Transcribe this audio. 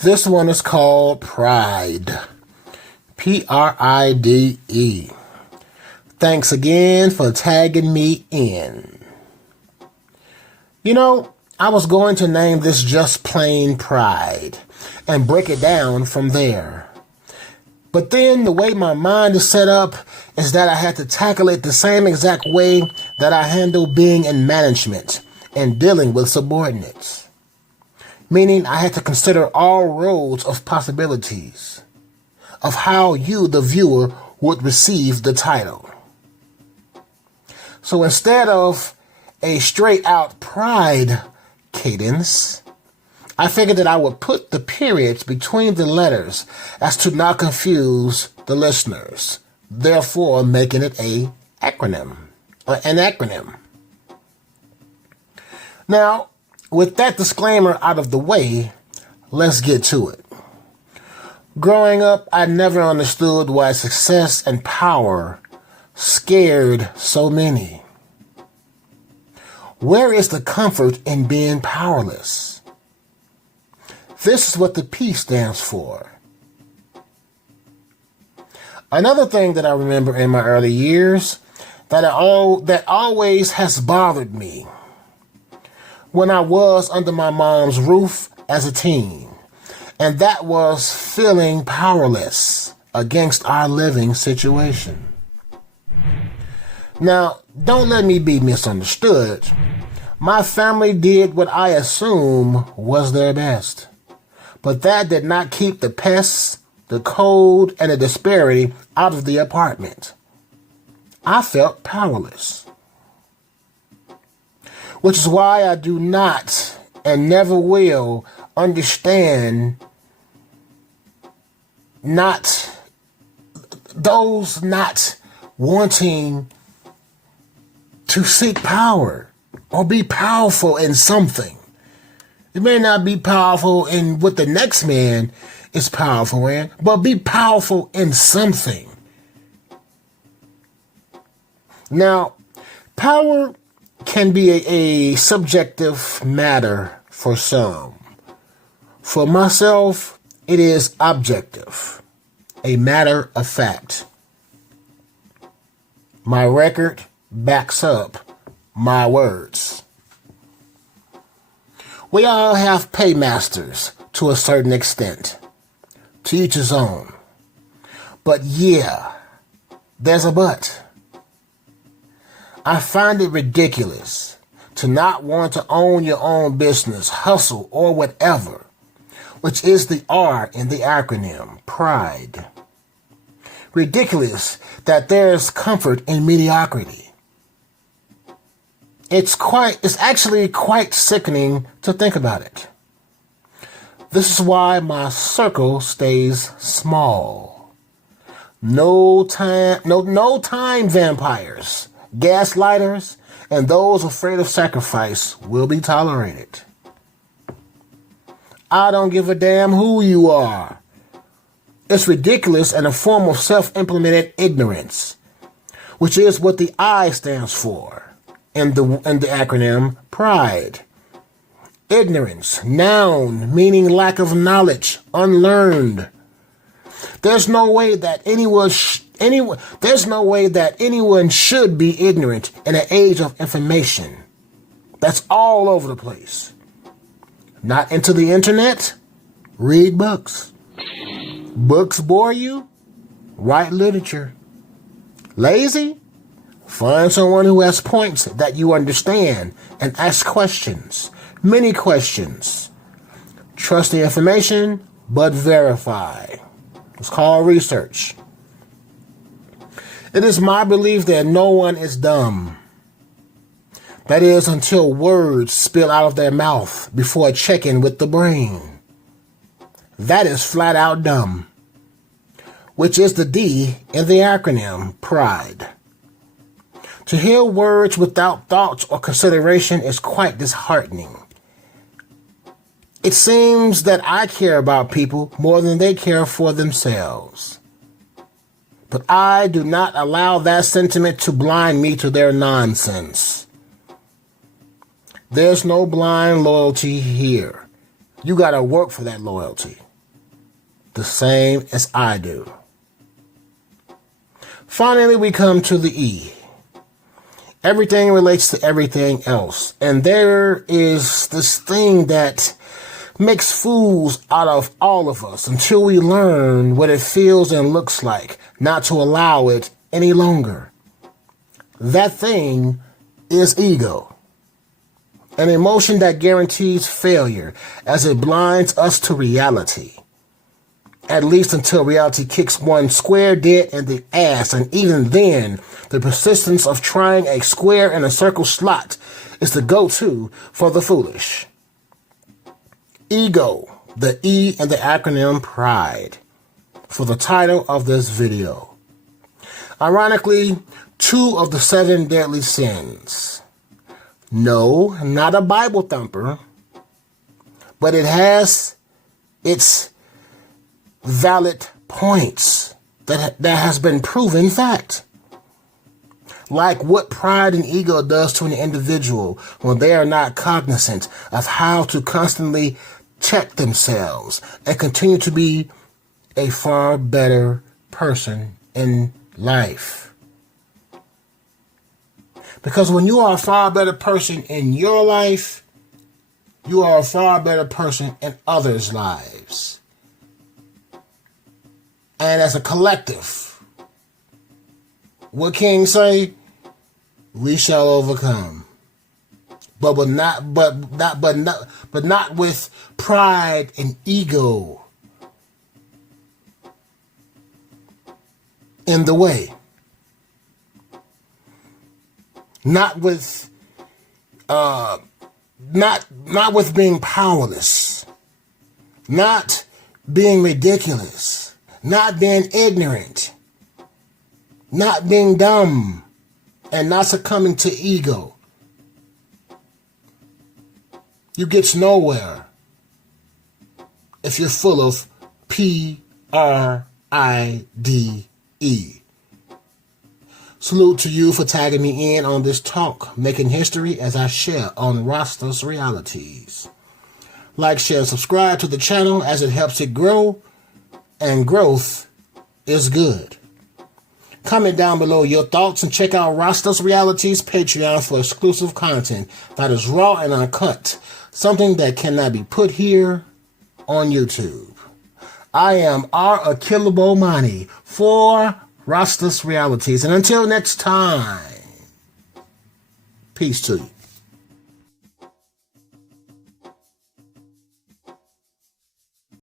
This one is called Pride. P.R.I.D.E. Thanks again for tagging me in. You know, I was going to name this just plain Pride and break it down from there. But then the way my mind is set up is that I had to tackle it the same exact way that I handle being in management and dealing with subordinates. Meaning I had to consider all roads of possibilities of how you, the viewer, would receive the title. So instead of a straight out pride cadence, I figured that I would put the periods between the letters as to not confuse the listeners, therefore making it an acronym. Now, with that disclaimer out of the way, let's get to it. Growing up, I never understood why success and power scared so many. Where is the comfort in being powerless? This is what the P stands for. Another thing that I remember in my early years that always has bothered me when I was under my mom's roof as a teen, and that was feeling powerless against our living situation. Now, don't let me be misunderstood. My family did what I assume was their best, but that did not keep the pests, the cold, and the disparity out of the apartment. I felt powerless. Which is why I do not and never will understand those not wanting to seek power or be powerful in something. It may not be powerful in what the next man is powerful in, but be powerful in something. Now, power can be a subjective matter for some. For myself, it is objective, a matter of fact. My record backs up my words. We all have paymasters to a certain extent, to each his own. But yeah, there's a but. I find it ridiculous to not want to own your own business, hustle, or whatever, which is the R in the acronym, Pride. Ridiculous that there's comfort in mediocrity. It's actually quite sickening to think about it. This is why my circle stays small. No time vampires, gaslighters, and those afraid of sacrifice will be tolerated. I don't give a damn who you are. It's ridiculous and a form of self-implemented ignorance, which is what the I stands for in the acronym PRIDE. Ignorance, noun, meaning lack of knowledge, unlearned. There's no way that anyone should be ignorant in an age of information that's all over the place. Not into the internet? Read books. Books bore you? Write literature. Lazy? Find someone who has points that you understand and ask questions. Many questions. Trust the information, but verify. It's called research. It is my belief that no one is dumb. That is, until words spill out of their mouth before checking with the brain. That is flat out dumb. Which is the D in the acronym PRIDE. To hear words without thought or consideration is quite disheartening. It seems that I care about people more than they care for themselves. But I do not allow that sentiment to blind me to their nonsense. There's no blind loyalty here. You gotta work for that loyalty. the same as I do. Finally, we come to the E. Everything relates to everything else. And there is this thing that makes fools out of all of us until we learn what it feels and looks like not to allow it any longer. That thing is ego. An emotion that guarantees failure as it blinds us to reality. At least until reality kicks one square dead in the ass, and even then, the persistence of trying a square in a circle slot is the go-to for the foolish. Ego, the E in the acronym PRIDE, for the title of this video. Ironically, 2 of the 7 deadly sins. No, not a Bible thumper, but it has its valid points that has been proven fact. Like what pride and ego does to an individual when they are not cognizant of how to constantly check themselves and continue to be a far better person in life. Because when you are a far better person in your life, you are a far better person in others' lives. And as a collective, what King say? We shall overcome. But not with pride and ego in the way. Not with not with being powerless. Not being ridiculous. Not being ignorant, not being dumb, and not succumbing to ego. You get nowhere if you're full of P.R.I.D.E. Salute to you for tagging me in on this talk, making history as I share on Rasta's realities. Like, share, subscribe to the channel as it helps it grow. And growth is good. Comment down below your thoughts and check out Rasta's Realities Patreon for exclusive content that is raw and uncut. Something that cannot be put here on YouTube. I am R. Akillabo Mani for Rasta's Realities. And until next time, peace to you.